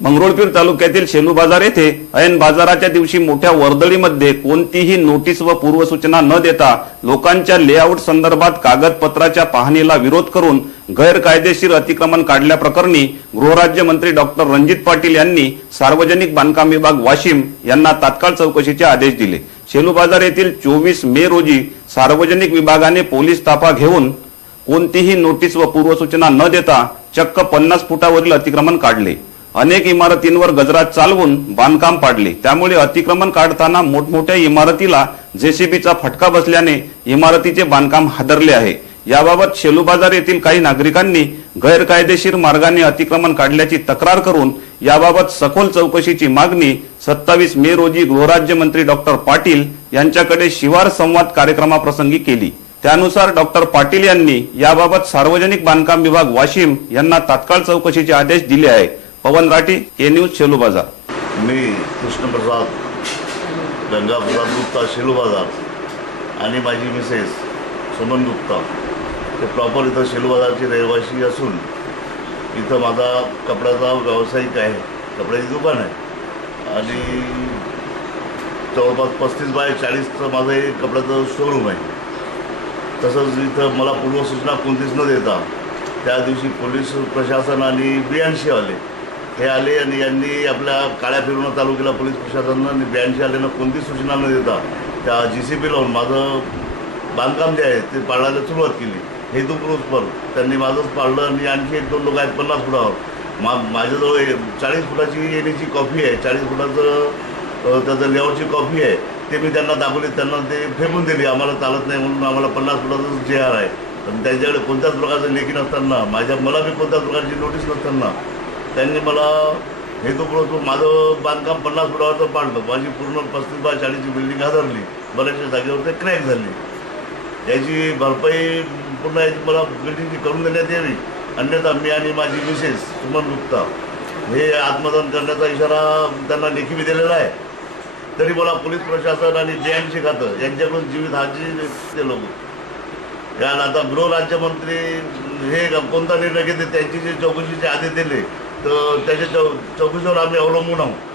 मंगरुळपीर तालुक्यातील शेलू बाजार येथे ऐन बाजाराच्या दिवशी मोठ्या वर्दळीमध्ये कोणतीही नोटीस व पूर्वसूचना न देता लोकांच्या लेआउट संदर्भात कागदपत्राच्या पाहणीला विरोध करून गैरकायदेशीर अतिक्रमण काढल्याप्रकरणी गृहराज्यमंत्री डॉक्टर रणजित पाटील यांनी सार्वजनिक बांधकाम विभाग वाशिम यांना तात्काळ चौकशीचे आदेश दिले। शेलू बाजार येथील 24 मे रोजी सार्वजनिक विभागाने पोलीस ताफा घेऊन कोणतीही नोटीस व पूर्वसूचना न देता चक्क 50 फुटावरील अतिक्रमण काढले। अनेक इमारतींवर गजरात चालवून बांधकाम पाडले। त्यामुळे अतिक्रमण काढताना मोठमोठ्या इमारतीला जेसीबीचा फटका बसल्याने इमारतीचे बांधकाम हादरले आहे। याबाबत शेलू बाजार येथील काही नागरिकांनी गैरकायदेशीर मार्गाने अतिक्रमण काढल्याची तक्रार करून याबाबत सखोल चौकशीची मागणी 27 मे रोजी गृहराज्यमंत्री डॉक्टर पाटील यांच्याकडे शिवार संवाद कार्यक्रमाप्रसंगी केली। त्यानुसार डॉक्टर पाटील यांनी याबाबत सार्वजनिक बांधकाम विभाग वाशिम यांना तात्काळ चौकशीचे आदेश दिले आहे। पवन राठी, के न्यूज, शेलू बाजार। मी कृष्णप्रसाद गंगाप्रसाद गुप्ता, शेलू बाजार आणि माझी मिसेस सुमन गुप्ता ते प्रॉपर इथं शेलू बाजारची रहिवासी असून इथं माझा कपड्याचा व्यावसायिक आहे, कपड्याची दुकान आहे आणि जवळपास 35 बाय 40चं माझं हे कपड्याचं शोरूम आहे। तसंच इथं मला पूर्वसूचना कोणतीच न देता त्या दिवशी पोलीस प्रशासन आणि BNC आले, हे आले आणि यांनी आपल्या काळ्या फिरवणा तालुक्याला पोलीस प्रशासनानं आणि BNC आल्यानं कोणतीच सूचना न देता त्या GCB लावून माझं बांधकाम जे आहे ते पाळायला सुरुवात केली। हेतुपुरस्पर त्यांनी माझंच पाळलं आणि आणखी 1-2 लोक आहेत 50 फुटावर। माझ्याजवळ 40 फुटाची येण्याची कॉपी आहे, 40 फुटाचं त्याचं लेआउटची कॉपी आहे, ते मी त्यांना दाखवली, त्यांना ते फेकून दिली। आम्हाला चालत नाही म्हणून आम्हाला 50 फुटाचं JR आहे, पण त्यांच्याकडे कोणत्याच प्रकारचं लेखी नसताना मला बी कोणत्याच प्रकारची नोटीस नसताना त्यांनी मला हेतुपुरस्पर माझं बांधकाम 50 फुटावरचं पाडलं। माझी पूर्ण 35 बाय 40ची बिल्डिंग हादरली, बऱ्याचशा जागेवर ते क्रॅक झाली। याची भरपाई पुन्हा मला बिल्डिंगची करून देण्यात यावी, अन्यथा मी आणि माझी मिसेस सुमन गुप्ता हे आत्मदान करण्याचा इशारा त्यांना लेखी बी दिलेला आहे। तरी मला पोलीस प्रशासन आणि BNC खातं यांच्याकडून जीवित हाती ते लोक कारण आता गृहराज्यमंत्री हे कोणता निर्णय घेते त्यांची जे चौकशीचे आदेश दिले तर त्याच्या चौकशीवर आम्ही अवलंबून आहोत।